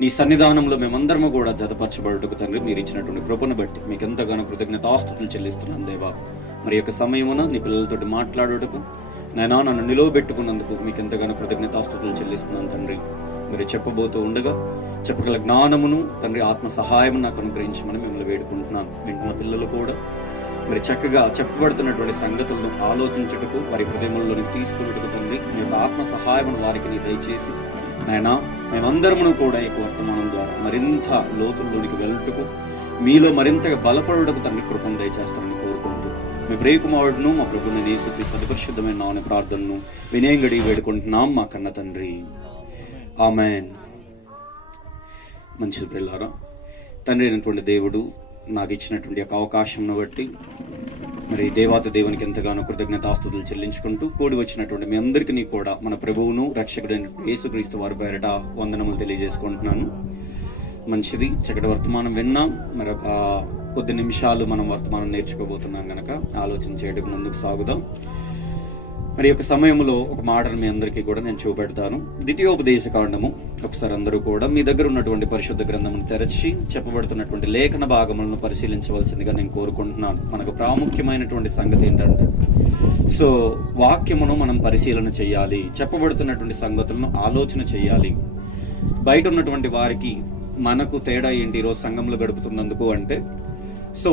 నీ సన్నిధానంలో మేమందరము కూడా జతపరచబడుటకు తండ్రి మీరు ఇచ్చినటువంటి కృపను బట్టి మీకు ఎంతగానో కృతజ్ఞతాస్తుతులు చెల్లిస్తున్నాను దేవా. మరి యొక్క సమయమున నీ పిల్లలతోటి మాట్లాడుటకు నైనా నన్ను నిలువబెట్టుకున్నందుకు మీకు ఎంతగానో కృతజ్ఞతాస్తుతులు చెల్లిస్తున్నాను తండ్రి. మీరు చెప్పబోతూ ఉండగా చెప్పగల జ్ఞానమును తండ్రి ఆత్మ సహాయం నాకు అనుగ్రహించమని మిమ్మల్ని వేడుకుంటున్నాను. వింటున్న పిల్లలు కూడా మరి చక్కగా చెప్పబడుతున్నటువంటి సంగతులను ఆలోచించుటకు వారి హృదయంలోనికి తీసుకున్నట్టుకు తండ్రి మీ యొక్క ఆత్మ సహాయం వారికి నీ దయచేసి నాయనా మేమందరమును కూడా ఈ వర్తమానం ద్వారా మరింత లోతుల్లోనికి వెళ్ళుటకు మీలో మరింతగా బలపడుటకు తండ్రి కృపను దయచేస్తారని కోరుకుంటూ మీ ప్రియకుమారుడును మా ప్రభుని యేసుక్రీస్తు పరిశుద్ధమైన నామమున ప్రార్థనను వినయంగడి వేడుకుంటున్నాం మా కన్న తండ్రి. ఆమేన్. మంచిది పిల్లారా, తండ్రి అయినటువంటి దేవుడు నాకు ఇచ్చినటువంటి యొక్క అవకాశంను బట్టి మరి దేవాతి దేవునికి ఎంతగానో కృతజ్ఞతాస్తుతులు చెల్లించుకుంటూ కూడి వచ్చినటువంటి మీ అందరికీ కూడా మన ప్రభువును రక్షకుడైన యేసుక్రీస్తు వారి పేరిట వందనములు తెలియజేసుకుంటున్నాను. మంచిది, చక్కటి వర్తమానం విన్నాం. మరొక కొద్ది నిమిషాలు మనం వర్తమానం నేర్చుకోబోతున్నాం గనక ఆలోచన చేయడానికి ముందుకు సాగుదాం. మరి యొక్క సమయంలో ఒక మాటను మీ అందరికీ కూడా నేను చూపెడతాను. ద్వితీయోపదేశ కాండము ఒకసారి అందరూ కూడా మీ దగ్గర ఉన్నటువంటి పరిశుద్ధ గ్రంథమును తెరచి చెప్పబడుతున్నటువంటి లేఖన భాగములను పరిశీలించవలసిందిగా నేను కోరుకుంటున్నాను. మనకు ప్రాముఖ్యమైనటువంటి సంగతి ఏంటంటే వాక్యమును మనం పరిశీలన చేయాలి, చెప్పబడుతున్నటువంటి సంగతులను ఆలోచన చేయాలి. బయట ఉన్నటువంటి వారికి మనకు తేడా ఏంటి ఈరోజు సంఘంలో గడుపుతున్నందుకు అంటే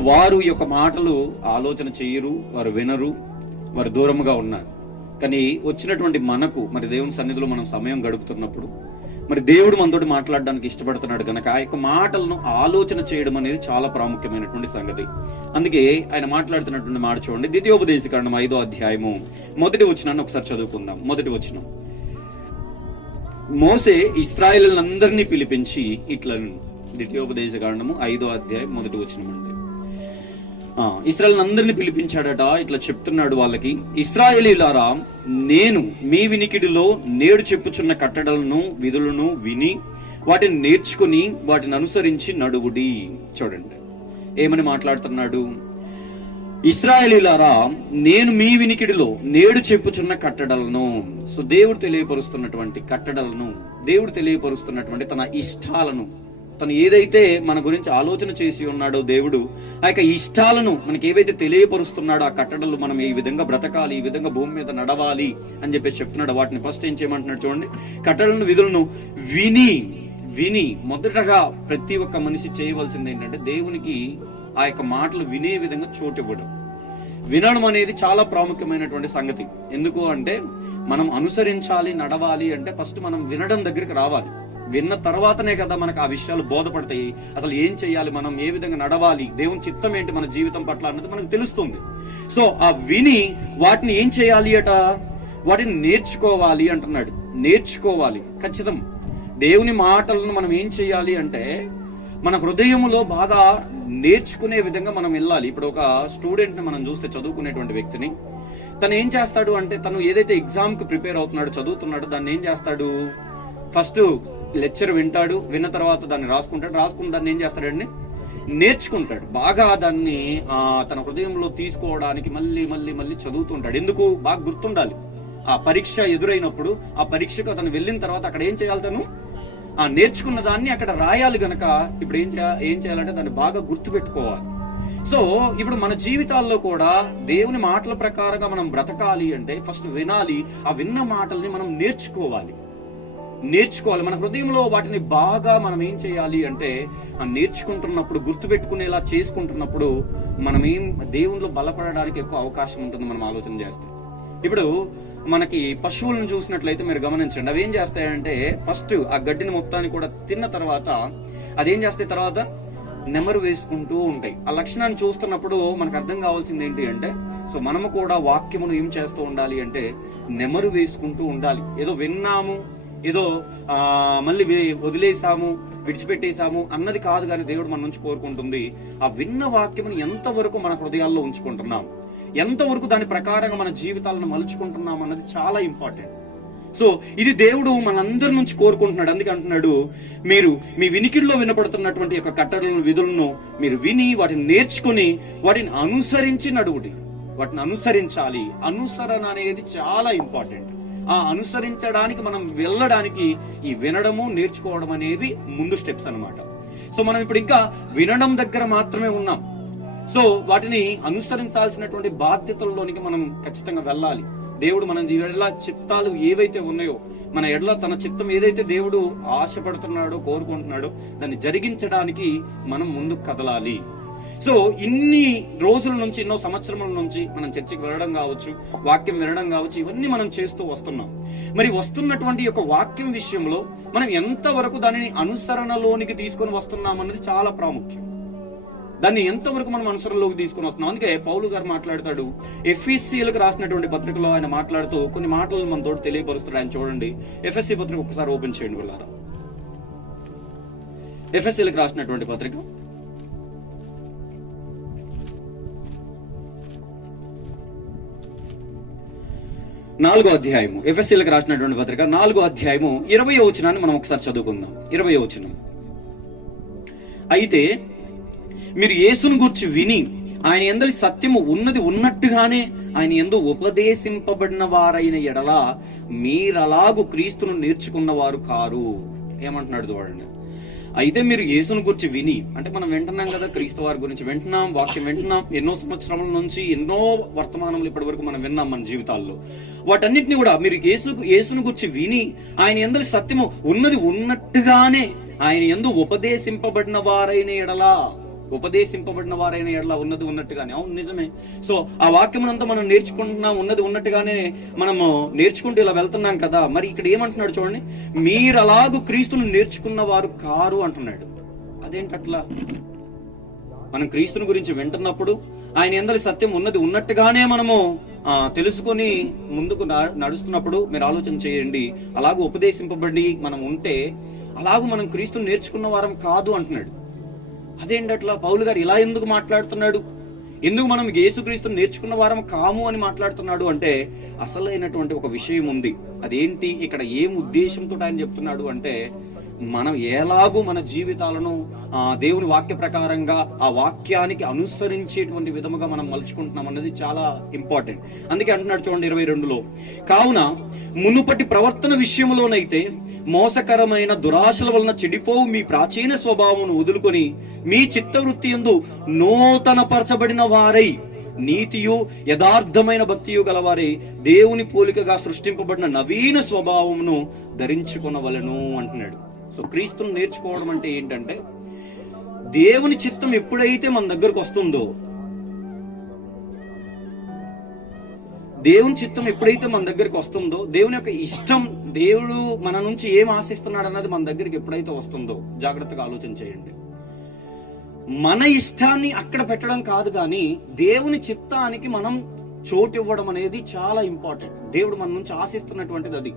వారు యొక్క మాటలు ఆలోచన చేయరు, వారు వినరు, వారు దూరముగా ఉన్నారు. కానీ వచ్చినటువంటి మనకు మరి దేవుని సన్నిధిలో మనం సమయం గడుపుతున్నప్పుడు మరి దేవుడు మనతోటి మాట్లాడడానికి ఇష్టపడుతున్నాడు కనుక ఆ యొక్క మాటలను ఆలోచన చేయడం అనేది చాలా ప్రాముఖ్యమైనటువంటి సంగతి. అందుకే ఆయన మాట్లాడుతున్నటువంటి మాట చూడండి. ద్వితీయోపదేశకాండం 5వ అధ్యాయము 1వ వచనాన్ని ఒకసారి చదువుకుందాం. 1వ వచనం. మోసే ఇశ్రాయేలులందరినీ పిలిపించి ఇట్లా, ద్వితీయోపదేశకాండము 5వ అధ్యాయం 1వ వచనం అండి. ఇశ్రాయేలులందరినీ పిలిపించాడట, ఇట్లా చెప్తున్నాడు వాళ్ళకి, ఇశ్రాయేలీయులారా, నేను మీ వినికిడిలో నేడు చెప్పుచున్న కట్టడలను విధులను విని వాటిని నేర్చుకుని వాటిని అనుసరించి నడువుడి. చూడండి ఏమని మాట్లాడుతున్నాడు. ఇశ్రాయేలీయులారా, నేను మీ వినికిడిలో నేడు చెప్పుచున్న కట్టడలను. దేవుడు తెలియపరుస్తున్నటువంటి కట్టడలను, దేవుడు తెలియపరుస్తున్నటువంటి తన ఇష్టాలను, తను ఏదైతే మన గురించి ఆలోచన చేసి ఉన్నాడో దేవుడు ఆ యొక్క ఇష్టాలను మనకి ఏవైతే తెలియపరుస్తున్నాడో ఆ కట్టడలు మనం ఈ విధంగా బ్రతకాలి, ఈ విధంగా భూమి మీద నడవాలి అని చెప్పేసి చెప్తున్నాడు. వాటిని ఫస్ట్ ఏం చేయమంటున్నాడు చూడండి. కట్టడలను విధులను విని మొదటగా ప్రతి ఒక్క మనిషి చేయవలసింది ఏంటంటే దేవునికి ఆ యొక్క మాటలు వినే విధంగా చోటు ఇవ్వడం. వినడం అనేది చాలా ప్రాముఖ్యమైనటువంటి సంగతి. ఎందుకు అంటే మనం అనుసరించాలి, నడవాలి అంటే ఫస్ట్ మనం వినడం దగ్గరికి రావాలి. విన్న తర్వాతనే కదా మనకు ఆ విషయాలు బోధపడతాయి. అసలు ఏం చేయాలి, మనం ఏ విధంగా నడవాలి, దేవుని చిత్తం ఏంటి మన జీవితం పట్ల అన్నది మనకు తెలుస్తుంది. ఆ విని వాటిని ఏం చేయాలి అట, వాటిని నేర్చుకోవాలి అంటున్నాడు. నేర్చుకోవాలి ఖచ్చితం. దేవుని మాటలను మనం ఏం చేయాలి అంటే మన హృదయంలో బాగా నేర్చుకునే విధంగా మనం వెళ్ళాలి. ఇప్పుడు ఒక స్టూడెంట్ ని మనం చూస్తే, చదువుకునేటువంటి వ్యక్తిని, తను ఏం చేస్తాడు అంటే తను ఏదైతే ఎగ్జామ్ కి ప్రిపేర్ అవుతున్నాడు, చదువుతున్నాడు, దాన్ని ఏం చేస్తాడు, ఫస్ట్ లెక్చర్ వింటాడు, విన్న తర్వాత దాన్ని రాసుకుంటాడు, రాసుకున్న దాన్ని ఏం చేస్తాడండి, నేర్చుకుంటాడు. బాగా దాన్ని తన హృదయంలో తీసుకోవడానికి మళ్ళీ మళ్ళీ మళ్ళీ చదువుతుంటాడు. ఎందుకు, బాగా గుర్తుండాలి. ఆ పరీక్ష ఎదురైనప్పుడు ఆ పరీక్షకు అతను వెళ్ళిన తర్వాత అక్కడ ఏం చేయాలి, తను ఆ నేర్చుకున్న దాన్ని అక్కడ రాయాలి గనక ఇప్పుడు ఏం చేయాలంటే దాన్ని బాగా గుర్తు పెట్టుకోవాలి. ఇప్పుడు మన జీవితాల్లో కూడా దేవుని మాటల ప్రకారంగా మనం బ్రతకాలి అంటే ఫస్ట్ వినాలి. ఆ విన్న మాటల్ని మనం నేర్చుకోవాలి. మన హృదయంలో వాటిని బాగా మనం ఏం చేయాలి అంటే నేర్చుకుంటున్నప్పుడు, గుర్తుపెట్టుకునేలా చేసుకుంటున్నప్పుడు మనం దేవునిలో బలపడడానికి ఎక్కువ అవకాశం ఉంటుంది మనం ఆలోచన చేస్తే. ఇప్పుడు మనకి పశువులను చూసినట్లయితే మీరు గమనించండి, అవి ఏం చేస్తాయంటే ఫస్ట్ ఆ గడ్డిని మొత్తాన్ని కూడా తిన్న తర్వాత అదేం చేస్తాయి, తర్వాత నెమరు వేసుకుంటూ ఉంటాయి. ఆ లక్షణాన్ని చూస్తున్నప్పుడు మనకు అర్థం కావాల్సింది ఏంటి అంటే మనము కూడా వాక్యమును ఏం చేస్తూ ఉండాలి అంటే నెమరు వేసుకుంటూ ఉండాలి. ఏదో విన్నాము, ఏదో మళ్ళీ వదిలేసాము, విడిచిపెట్టేశాము అన్నది కాదు. కానీ దేవుడు మన నుంచి కోరుకుంటుంది ఆ విన్న వాక్యమును ఎంతవరకు మన హృదయాల్లో ఉంచుకుంటున్నాం, ఎంతవరకు దాని ప్రకారంగా మన జీవితాలను మలుచుకుంటున్నాం అన్నది చాలా ఇంపార్టెంట్. ఇది దేవుడు మనందరి నుంచి కోరుకుంటున్నాడు. అందుకే అంటున్నాడు, మీరు మీ వినికిడిలో వినపడుతున్నటువంటి యొక్క కట్టడలను విధులను మీరు విని వాటిని నేర్చుకుని వాటిని అనుసరించి నడువుడి. వాటిని అనుసరించాలి. అనుసరణ అనేది చాలా ఇంపార్టెంట్. ఆ అనుసరించడానికి మనం వెళ్ళడానికి ఈ వినడము నేర్చుకోవడం అనేవి ముందు స్టెప్స్ అన్నమాట. సో మనం ఇప్పుడు ఇంకా వినడం దగ్గర మాత్రమే ఉన్నాం. సో వాటిని అనుసరించాల్సినటువంటి బాధ్యతల్లోనికి మనం ఖచ్చితంగా వెళ్ళాలి. దేవుడు మన ఎడల చిత్తాలు ఏవైతే ఉన్నాయో, మన ఎడల తన చిత్తం ఏదైతే దేవుడు ఆశపడుతున్నాడో, కోరుకుంటున్నాడో దాన్ని జరిగించడానికి మనం ముందుకు కదలాలి. సో ఇన్ని రోజుల నుంచి, ఎన్నో సంవత్సరముల నుంచి మనం చర్చికి వెళ్ళడం కావచ్చు, వాక్యం వినడం కావచ్చు, ఇవన్నీ మనం చేస్తూ వస్తున్నాం. మరి వస్తున్నటువంటి యొక్క వాక్యం విషయంలో మనం ఎంతవరకు దానిని అనుసరణలోనికి తీసుకొని వస్తున్నాం అన్నది చాలా ప్రాముఖ్యం. దాన్ని ఎంతవరకు మనం అనుసరణలోకి తీసుకుని వస్తున్నాం. అందుకే పౌలు గారు మాట్లాడతాడు, ఎఫెసీయులకు రాసినటువంటి పత్రికలో ఆయన మాట్లాడుతూ కొన్ని మాటలు మనతో తెలియపరుస్తాడు. ఆయన చూడండి, ఎఫెసీ పత్రిక ఒకసారి ఓపెన్ చేయండి వాళ్ళారా. ఎఫెసీయులకు రాసినటువంటి పత్రిక 4వ అధ్యాయము, ఎఫెసీయులకు రాసినటువంటి పత్రిక 4వ అధ్యాయము 20వ వచనాన్ని మనం ఒకసారి చదువుకుందాం. 20వ వచనం, అయితే మీరు యేసును గూర్చి విని ఆయన యందు సత్యము ఉన్నది ఉన్నట్టుగానే ఆయన యందు ఉపదేశింపబడిన వారైన ఎడల మీరలాగు క్రీస్తును నేర్చుకున్న వారు కారు. ఏమంటున్నాడు చూడండి. అయితే మీరు యేసును గురించి విని, అంటే మనం వింటున్నాం కదా, క్రీస్తు వారి గురించి వింటున్నాం, వాక్యం వింటున్నాం, ఎన్నో సంవత్సరముల నుంచి ఎన్నో వర్తమానములు ఇప్పటి వరకు మనం విన్నాం మన జీవితాల్లో. వాటన్నిటిని కూడా మీరు యేసును గురించి విని ఆయన యందు సత్యము ఉన్నది ఉన్నట్టుగానే ఆయన యందు ఉపదేశింపబడిన వారైన ఎడలా, ఉపదేశింపబడిన వారైన ఎడలా ఉన్నది ఉన్నట్టుగానే. అవును, నిజమే. సో ఆ వాక్యమునంతా మనం నేర్చుకుంటున్నాం, ఉన్నది ఉన్నట్టుగానే మనము నేర్చుకుంటూ ఇలా వెళ్తున్నాం కదా. మరి ఇక్కడ ఏమంటున్నాడు చూడండి, మీరు అలాగూ క్రీస్తును నేర్చుకున్న వారు కారు అంటున్నాడు. అదేంటట్లా? మనం క్రీస్తుని గురించి వింటున్నప్పుడు ఆయన యందు సత్యం ఉన్నది ఉన్నట్టుగానే మనము తెలుసుకొని ముందుకు నడుస్తున్నప్పుడు మీరు ఆలోచన చేయండి, అలాగూ ఉపదేశింపబడి మనం ఉంటే అలాగూ మనం క్రీస్తుని నేర్చుకున్న వారం కాదు అంటున్నాడు. అదేంటట్లా? పౌలు గారు ఇలా ఎందుకు మాట్లాడుతున్నాడు? ఎందుకు మనం యేసుక్రీస్తుని నేర్చుకున్న వారం కాము అని మాట్లాడుతున్నాడు అంటే అసలైనటువంటి ఒక విషయం ఉంది. అదేంటి, ఇక్కడ ఏం ఉద్దేశంతో ఆయన చెప్తున్నాడు అంటే, మనం ఎలాగూ మన జీవితాలను దేవుని వాక్య ప్రకారంగా ఆ వాక్యానికి అనుసరించేటువంటి విధముగా మనం మలుచుకుంటున్నాం అన్నది చాలా ఇంపార్టెంట్. అందుకే అంటున్నాడు చూడండి 22లో, కావున మునుపటి ప్రవర్తన విషయంలోనైతే మోసకరమైన దురాశల వలన చెడిపోవు మీ ప్రాచీన స్వభావమును వదులుకొని మీ చిత్తవృత్తి యందు నూతన పరచబడిన వారై నీతియు యథార్థమైన భక్తియు గలవారై దేవుని పోలికగా సృష్టింపబడిన నవీన స్వభావమును ధరించుకొనవలెను అంటున్నాడు. సో క్రీస్తును నేర్చుకోవడం అంటే ఏంటంటే, దేవుని చిత్తం ఎప్పుడైతే మన దగ్గరకు వస్తుందో, దేవుని చిత్తం ఎప్పుడైతే మన దగ్గరికి వస్తుందో, దేవుని యొక్క ఇష్టం, దేవుడు మన నుంచి ఏం ఆశిస్తున్నాడు అన్నది మన దగ్గరికి ఎప్పుడైతే వస్తుందో, జాగ్రత్తగా ఆలోచన చేయండి. మన ఇష్టాన్ని అక్కడ పెట్టడం కాదు, కానీ దేవుని చిత్తానికి మనం చోటు ఇవ్వడం అనేది చాలా ఇంపార్టెంట్. దేవుడు మన నుంచి ఆశిస్తున్నటువంటిది అది.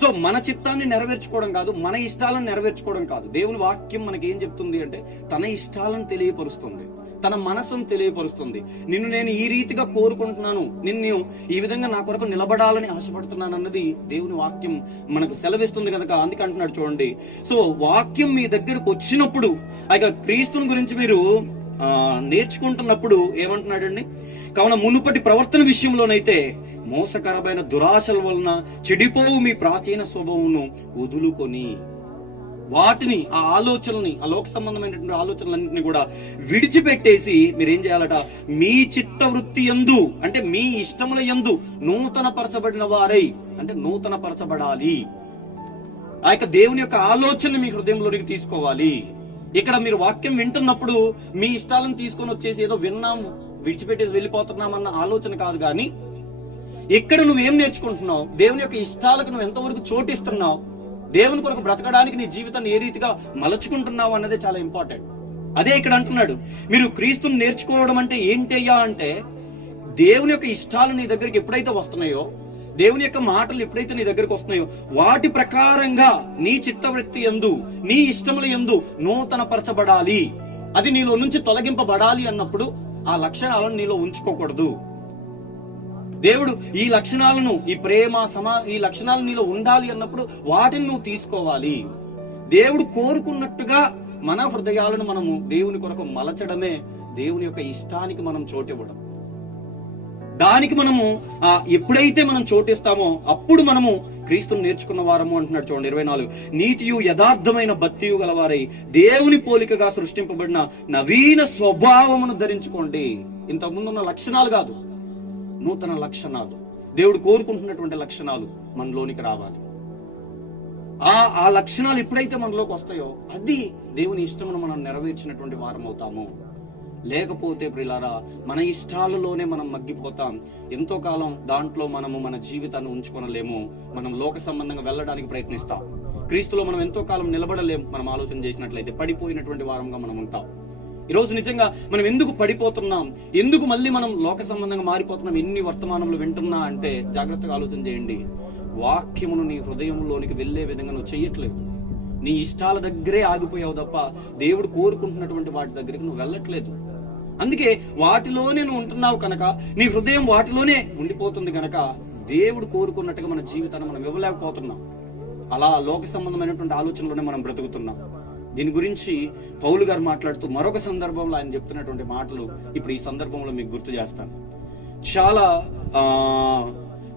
సో మన చిత్తాన్ని నెరవేర్చుకోవడం కాదు, మన ఇష్టాలను నెరవేర్చుకోవడం కాదు. దేవుని వాక్యం మనకి ఏం చెప్తుంది అంటే, తన ఇష్టాలను తెలియపరుస్తుంది, తన మనసును తెలియపరుస్తుంది. నిన్ను నేను ఈ రీతిగా కోరుకుంటున్నాను, నిన్ను ఈ విధంగా నా కొరకు నిలబడాలని ఆశపడుతున్నాను అన్నది దేవుని వాక్యం మనకు సెలవిస్తుంది కనుక అందుకే అంటున్నాడు చూడండి. సో వాక్యం మీ దగ్గరకు వచ్చినప్పుడు, ఇక క్రీస్తుని గురించి మీరు నేర్చుకుంటున్నప్పుడు ఏమంటున్నాడండి, కావున మునుపటి ప్రవర్తన విషయంలోనైతే మోసకరమైన దురాశల వలన చెడిపోవు మీ ప్రాచీన స్వభావమును వదులుకొని, వాటిని, ఆ ఆలోచనల్ని, ఆ లోక సంబంధమైనటువంటి ఆలోచనలన్నింటినీ కూడా విడిచిపెట్టేసి మీరేం చేయాలట, మీ చిత్తవృత్తి యందు, అంటే మీ ఇష్టముల యందు నూతన పరచబడిన వారై, అంటే నూతన పరచబడాలి. ఆ యొక్క దేవుని యొక్క ఆలోచన మీ హృదయంలోనికి తీసుకోవాలి. ఇక్కడ మీరు వాక్యం వింటున్నప్పుడు మీ ఇష్టాలను తీసుకొని వచ్చేసి ఏదో విన్నాం విడిచిపెట్టేసి వెళ్ళిపోతున్నామన్న ఆలోచన కాదు, కానీ ఇక్కడ నువ్వేం నేర్చుకుంటున్నావు, దేవుని యొక్క ఇష్టాలకు నువ్వు ఎంతవరకు చోటిస్తున్నావు, దేవుని కొరకు బ్రతకడానికి నీ జీవితాన్ని ఏ రీతిగా మలచుకుంటున్నావు అన్నదే చాలా ఇంపార్టెంట్. అదే ఇక్కడ అంటున్నాడు, మీరు క్రీస్తుని నేర్చుకోవడం అంటే ఏంటయ్యా అంటే, దేవుని యొక్క ఇష్టాలు నీ దగ్గరికి ఎప్పుడైతే వస్తున్నాయో, దేవుని యొక్క మాటలు ఎప్పుడైతే నీ దగ్గరకు వస్తున్నాయో, వాటి ప్రకారంగా నీ చిత్తవృత్తి యందు, నీ ఇష్టముల యందు నూతన పరచబడాలి. అది నీలో నుంచి తొలగింపబడాలి అన్నప్పుడు ఆ లక్షణాలను నీలో ఉంచుకోకూడదు. దేవుడు ఈ లక్షణాలను, ఈ ప్రేమ, ఈ లక్షణాలు నీలో ఉండాలి అన్నప్పుడు వాటిని నువ్వు తీసుకోవాలి. దేవుడు కోరుకున్నట్టుగా మన హృదయాలను మనము దేవుని కొరకు మలచడమే దేవుని యొక్క ఇష్టానికి మనం చోటివ్వడం. దానికి మనము ఎప్పుడైతే మనం చోటిస్తామో అప్పుడు మనము క్రీస్తును నేర్చుకున్న వారము అంటున్నాడు. చూడండి 24, నీతియు యథార్థమైన భక్తియు గలవారై దేవుని పోలికగా సృష్టింపబడిన నవీన స్వభావమును ధరించుకోండి. ఇంతకుముందు ఉన్న లక్షణాలు కాదు, నూతన లక్షణాలు, దేవుడు కోరుకుంటున్నటువంటి లక్షణాలు మనలోనికి రావాలి. ఆ లక్షణాలు ఎప్పుడైతే మనలోకి వస్తాయో అది దేవుని ఇష్టమును మనం నెరవేర్చినటువంటి వారం అవుతాము. లేకపోతే ప్రియులారా, మన ఇష్టాలలోనే మనం మగ్గిపోతాం. ఎంతో కాలం దాంట్లో మనము మన జీవితాన్ని ఉంచుకొనలేము. మనం లోక సంబంధంగా వెళ్ళడానికి ప్రయత్నిస్తాం. క్రీస్తులో మనం ఎంతో కాలం నిలబడలేము. మనం ఆలోచన చేసినట్లయితే పడిపోయినటువంటి వారంగా మనం ఉంటాం. ఈ రోజు నిజంగా మనం ఎందుకు పడిపోతున్నాం, ఎందుకు మళ్ళీ మనం లోక సంబంధంగా మారిపోతున్నాం, ఎన్ని వర్తమానములు వింటున్నా అంటే జాగ్రత్తగా ఆలోచన చేయండి. వాక్యమును నీ హృదయంలోనికి వెళ్లే విధంగా నువ్వు చెయ్యట్లేదు. నీ ఇష్టాల దగ్గరే ఆగిపోయావు తప్ప దేవుడు కోరుకుంటున్నటువంటి వాటి దగ్గరికి నువ్వు వెళ్ళట్లేదు. అందుకే వాటిలోనే నువ్వు ఉంటున్నావు కనుక, నీ హృదయం వాటిలోనే ఉండిపోతుంది కనుక దేవుడు కోరుకున్నట్టుగా మన జీవితాన్ని మనం ఇవ్వలేకపోతున్నాం. అలా లోక సంబంధమైనటువంటి ఆలోచనలోనే మనం బ్రతుకుతున్నాం. దీని గురించి పౌలు గారు మాట్లాడుతూ మరొక సందర్భంలో ఆయన చెప్తున్నటువంటి మాటలు ఇప్పుడు ఈ సందర్భంలో మీకు గుర్తు చేస్తాను. చాలా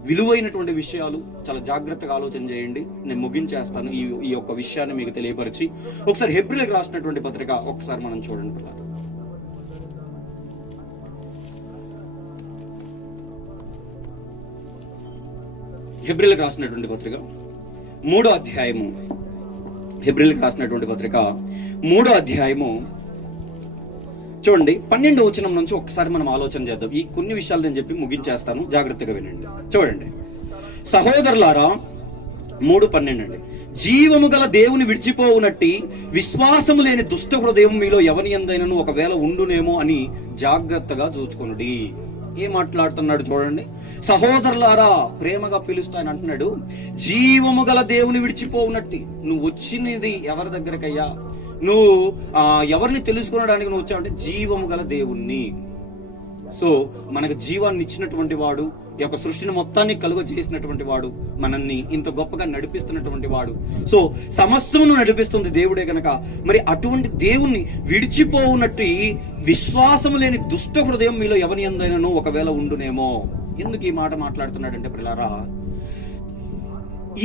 విలువైనటువంటి విషయాలు, చాలా జాగ్రత్తగా ఆలోచన చేయండి. నేను ముగించేస్తాను ఈ యొక్క విషయాన్ని మీకు తెలియపరిచి. ఒకసారి హెబ్రీయులకు రాసినటువంటి పత్రిక ఒకసారి మనం చూడండి. హెబ్రీయులకు రాసినటువంటి పత్రిక 3వ అధ్యాయము, హెబ్రీయులకు రాసినటువంటి పత్రిక 3వ అధ్యాయము చూడండి 12వ వచనం నుంచి ఒకసారి మనం ఆలోచన చేద్దాం. ఈ కొన్ని విషయాలు నేను చెప్పి ముగించేస్తాను, జాగ్రత్తగా వినండి. చూడండి, సహోదరులారా 3:12 అండి, జీవము గల దేవుని విడిచిపోవునట్టి విశ్వాసము లేని దుష్ట హృదయం మీలో ఎవని యందైనను ఒకవేళ ఉండునేమో అని జాగ్రత్తగా చూసుకొనుడి. ఏం మాట్లాడుతున్నాడు చూడండి. సహోదరులారా, ప్రేమగా పిలుస్తూ ఆయన అంటున్నాడు, జీవము గల దేవుని విడిచిపోవునట్టి. నువ్వు వచ్చినది ఎవరి దగ్గరకయ్యా? నువ్వు ఎవరిని తెలుసుకోవడానికి నువ్వు వచ్చావంటే జీవము గల దేవుణ్ణి. సో మనకు జీవాన్ని ఇచ్చినటువంటి వాడు, ఈ యొక్క సృష్టిని మొత్తాన్ని కలుగ చేసినటువంటి వాడు, మనల్ని ఇంత గొప్పగా నడిపిస్తున్నటువంటి వాడు. సో సమస్తమును నడిపిస్తుంది దేవుడే గనక మరి అటువంటి దేవుణ్ణి విడిచిపోవునట్టు విశ్వాసము లేని దుష్ట హృదయం మీలో ఎవని యందైనను ఒకవేళ ఉండునేమో. ఎందుకు ఈ మాట మాట్లాడుతున్నాడంటే ప్రియులారా,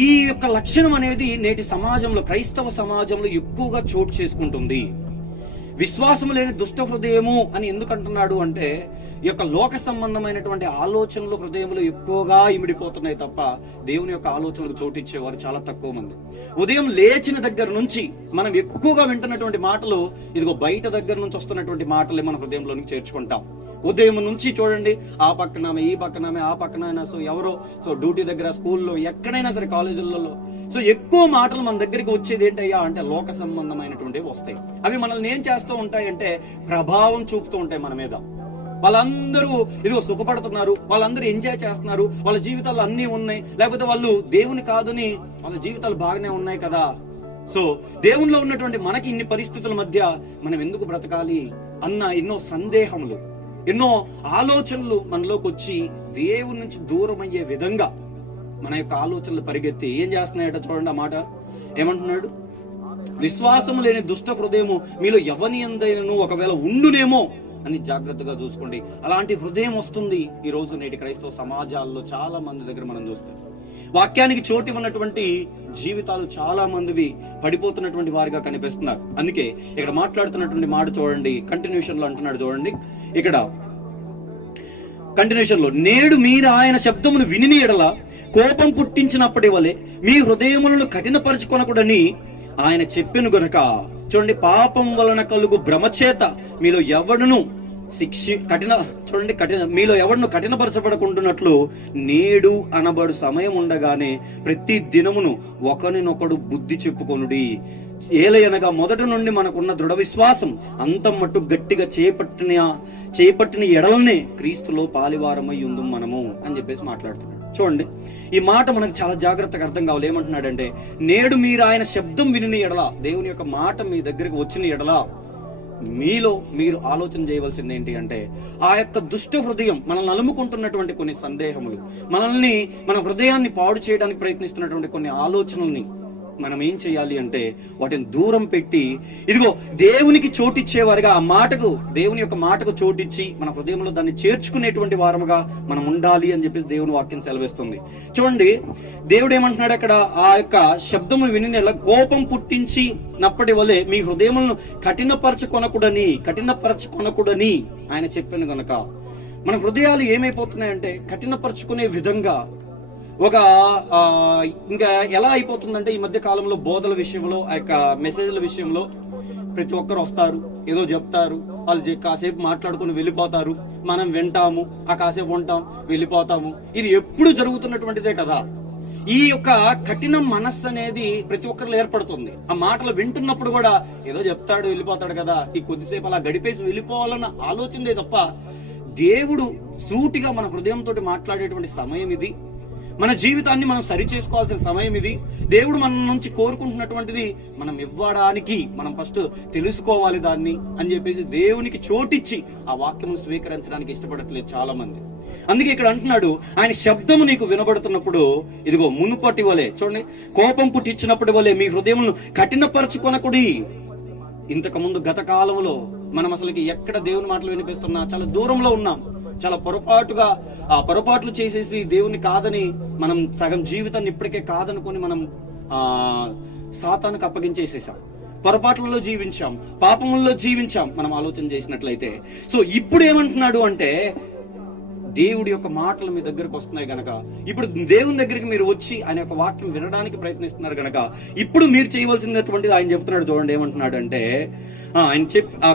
ఈ యొక్క లక్షణం అనేది నేటి సమాజంలో, క్రైస్తవ సమాజంలో ఎక్కువగా చోటు చేసుకుంటుంది. విశ్వాసము లేని దుష్ట హృదయము అని ఎందుకు అంటున్నాడు అంటే, ఈ యొక్క లోక సంబంధమైనటువంటి ఆలోచనలు హృదయంలో ఎక్కువగా ఇమిడిపోతున్నాయి తప్ప దేవుని యొక్క ఆలోచనలకు చోటిచ్చేవారు చాలా తక్కువ మంది. ఉదయం లేచిన దగ్గర నుంచి మనం ఎక్కువగా వింటున్నటువంటి మాటలు ఇదిగో బయట దగ్గర నుంచి వస్తున్నటువంటి మాటలే మన హృదయంలోనికి చేర్చుకుంటాం. ఉదయం నుంచి చూడండి, ఆ పక్కనామే ఈ పక్కనామే ఆ పక్కనైనా, సో ఎవరో డ్యూటీ దగ్గర, స్కూల్లో, ఎక్కడైనా సరే, కాలేజీలలో, సో ఎక్కువ మాటలు మన దగ్గరికి వచ్చేది ఏంటయ్యా అంటే లోక సంబంధమైనటువంటివి వస్తాయి. అవి మనల్ని ఏం చేస్తూ ఉంటాయంటే ప్రభావం చూపుతూ ఉంటాయి మన మీద. వాళ్ళందరూ ఇదిగో సుఖపడుతున్నారు, వాళ్ళందరూ ఎంజాయ్ చేస్తున్నారు, వాళ్ళ జీవితాలు అన్నీ ఉన్నాయి, లేకపోతే వాళ్ళు దేవుని కాదని వాళ్ళ జీవితాలు బాగానే ఉన్నాయి కదా. సో దేవునిలో ఉన్నటువంటి మనకి ఇన్ని పరిస్థితుల మధ్య మనం ఎందుకు బ్రతకాలి అన్న ఎన్నో సందేహములు, ఎన్నో ఆలోచనలు మనలోకి వచ్చి దేవుని నుంచి దూరం అయ్యే విధంగా మన యొక్క ఆలోచనలు పరిగెత్తి ఏం చేస్తున్నాయట చూడండి. ఆ మాట ఏమంటున్నాడు, విశ్వాసము లేని దుష్ట హృదయము మీలో ఎవని యందైనను ఒకవేళ ఉండునేమో అని జాగ్రత్తగా చూసుకోండి. అలాంటి హృదయం వస్తుంది ఈ రోజు నేటి క్రైస్తవ సమాజాల్లో చాలా మంది దగ్గర మనం చూస్తాం. వాక్యానికి చోటు ఉన్నటువంటి జీవితాలు చాలా మందివి పడిపోతున్నటువంటి వారిగా కనిపిస్తున్నారు. అందుకే ఇక్కడ మాట్లాడుతున్నటువంటి మాట చూడండి, కంటిన్యూషన్ లో అంటున్నాడు చూడండి. ఇక్కడ కంటిన్యూషన్ లో, నేడు మీరు ఆయన శబ్దమును విని ఎడల కోపం పుట్టించినప్పటి వలె మీ హృదయములను కఠినపరచుకొనకూడని ఆయన చెప్పెను గనుక. చూడండి, పాపం వలన కలుగు భ్రమచేత మీలో ఎవడును మీలో ఎవడును కఠినపరచబడకుంటున్నట్లు నేడు అనబడు సమయం ఉండగానే ప్రతి దినమును ఒకరినొకడు బుద్ధి చెప్పుకొనుడి. ఏలయనగా మొదటి నుండి మనకున్న దృఢ విశ్వాసం అంతం మట్టు గట్టిగా చేపట్టిన ఎడలనే క్రీస్తులో పాలివారమై ఉందాం మనము అని చెప్పేసి మాట్లాడుతున్నాడు. చూడండి, ఈ మాట మనకు చాలా జాగ్రత్తగా అర్థం కావాలి. ఏమంటున్నాడంటే, నేడు మీరు ఆయన శబ్దం విని ఎడల, దేవుని యొక్క మాట మీ దగ్గరికి వచ్చిన ఎడల మీలో మీరు ఆలోచన చేయవలసింది ఏంటి అంటే, ఆ యొక్క దుష్ట హృదయం మనల్ని అలుముకుంటున్నటువంటి కొన్ని సందేహములు, మన హృదయాన్ని పాడు చేయడానికి ప్రయత్నిస్తున్నటువంటి కొన్ని ఆలోచనల్ని మనం ఏం చేయాలి అంటే వాటిని దూరం పెట్టి ఇదిగో దేవునికి చోటిచ్చేవారుగా, ఆ మాటకు, దేవుని యొక్క మాటకు చోటిచ్చి మన హృదయంలో దాన్ని చేర్చుకునేటువంటి వారముగా మనం ఉండాలి అని చెప్పేసి దేవుని వాక్యం సెలవిస్తుంది. చూడండి, దేవుడు ఏమంటున్నాడు అక్కడ, ఆ యొక్క శబ్దము విని కోపం పుట్టించి నప్పటి వలె మీ హృదయములను కఠినపరచుకొనకూడని ఆయన చెప్పాను గనక మన హృదయాలు ఏమైపోతున్నాయంటే కఠినపరచుకునే విధంగా ఒక ఇంకా ఎలా అయిపోతుందంటే, ఈ మధ్య కాలంలో బోధల విషయంలో, ఆ యొక్క మెసేజ్ల విషయంలో ప్రతి ఒక్కరు వస్తారు, ఏదో చెప్తారు, వాళ్ళు కాసేపు మాట్లాడుకుని వెళ్ళిపోతారు, మనం వింటాము, ఆ కాసేపు ఉంటాం, వెళ్ళిపోతాము. ఇది ఎప్పుడు జరుగుతున్నటువంటిదే కదా. ఈ యొక్క కఠిన మనస్సు అనేది ప్రతి ఒక్కరిలో ఏర్పడుతుంది. ఆ మాటలు వింటున్నప్పుడు కూడా ఏదో చెప్తాడు, వెళ్ళిపోతాడు కదా, ఈ కొద్దిసేపు అలా గడిపేసి వెళ్ళిపోవాలన్న ఆలోచనదే తప్ప దేవుడు సూటిగా మన హృదయంతో మాట్లాడేటువంటి సమయం ఇది. మన జీవితాన్ని మనం సరి చేసుకోవాల్సిన సమయం ఇది. దేవుడు మన నుంచి కోరుకుంటున్నటువంటిది మనం ఇవ్వడానికి మనం ఫస్ట్ తెలుసుకోవాలి దాన్ని అని చెప్పేసి దేవునికి చోటిచ్చి ఆ వాక్యము స్వీకరించడానికి ఇష్టపడట్లేదు చాలా మంది. అందుకే ఇక్కడ అంటున్నాడు, ఆయన శబ్దము నీకు వినబడుతున్నప్పుడు ఇదిగో మునుపటి వలె, చూడండి, కోపం పుట్టించినప్పటి వలె మీ హృదయమును కఠినపరచుకొనకుడి. ఇంతకు ముందు గత కాలంలో మనం అసలుకి ఎక్కడ దేవుని మాటలు వినిపిస్తున్నా చాలా దూరంలో ఉన్నాం. చాలా పొరపాట్లు చేసేసి దేవుని కాదని మనం సగం జీవితాన్ని ఇప్పటికే కాదనుకొని మనం సాతానుకు అప్పగించేసేసాం. పొరపాట్లలో జీవించాం, పాపముల్లో జీవించాం మనం ఆలోచన చేసినట్లయితే. సో ఇప్పుడు ఏమంటున్నాడు అంటే, దేవుడి యొక్క మాటలు మీ దగ్గరకు వస్తున్నాయి గనక, ఇప్పుడు దేవుని దగ్గరికి మీరు వచ్చి ఆయన యొక్క వాక్యం వినడానికి ప్రయత్నిస్తున్నారు గనక ఇప్పుడు మీరు చేయవలసినటువంటిది ఆయన చెప్తున్నాడు. చూడండి ఏమంటున్నాడు అంటే, ఆయన